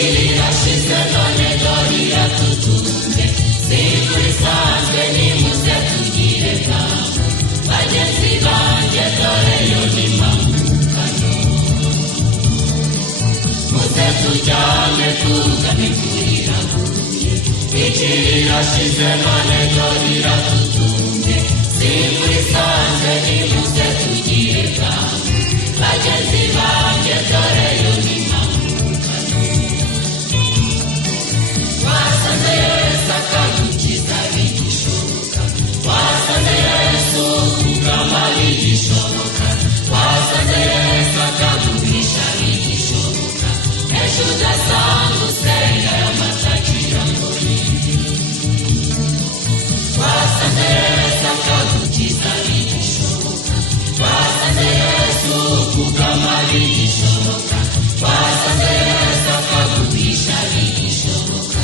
irashize none dore iratutunze siku isanzwe nimuze tugire bwangu bagenzi banjye dore yo ni mpamukano muze tujyane tugane kuriraguye iki irashize none dore iratutunze siku isanzwe nimuze tugire bwangu bagenzi banjye dore yo ni mpamukano wasanze Yesu akagukiza bigishoboka wasanze Yesu kugama bigishoboka wasanze Yesu akaguhisha bigishoboka ejo udasanga usenga y'amatakira ngori wasanze Yesu akagukiza bigishoboka wasanze Yesu kugama bigishoboka wasanze Yesu akaguhisha bigishoboka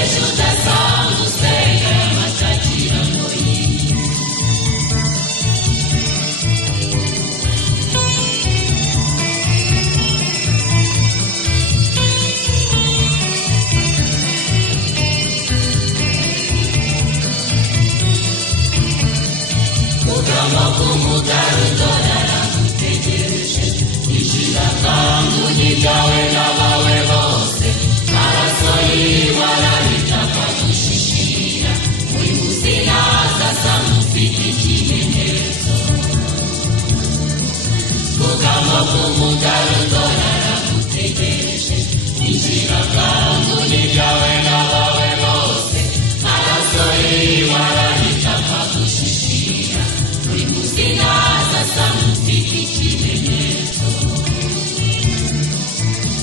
ejo udasanga usenga y'amatakira ngori kugama k'umugarudora aragutegereje ijira kangu n'ibyawe n'abawe bose maraso yiwe arabitaka gushishira muri muzi naza asanga ufite ikimenyetso kugama k'umugarudora aragutegereje ijira kangu n'ibyawe n'abawe bose maraso yiwe arabitaka gushishira muri muzi naza asanga ufite ikimenyetso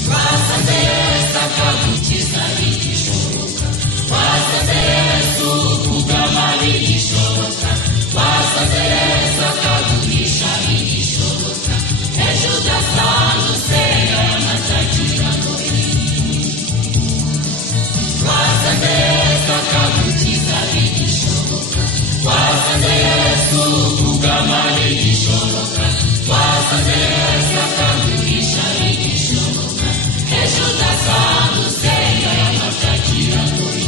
wasanze Yesu akagukiza bigishoboka wasanze Yesu kugama bigishoboka wasanze Yesu akaguhisha bigishoboka ejo udasanga usenga y'amatakira ngori wasanze Yesu akagukiza bigishoboka wasanze Yesu kugama bigishoboka wasanze Yesu akaguhisha bigishoboka ejo udasanga usenga y'amatakira ngori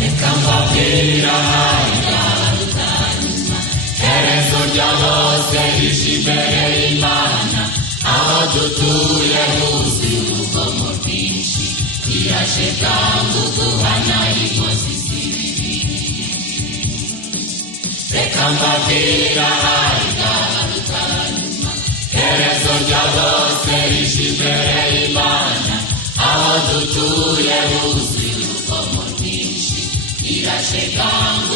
reka mbabwira ingaruka herezo rya bose rije imbere y'Imana aho dutuye huzuye urugomo rwinshi iraje bwangu duhana inkozi z'ibibi reka mbabwira ingaruka herezo rya bose rije imbere y'Imana aho dutuye huzuye urugomo rwinshi iraje bwangu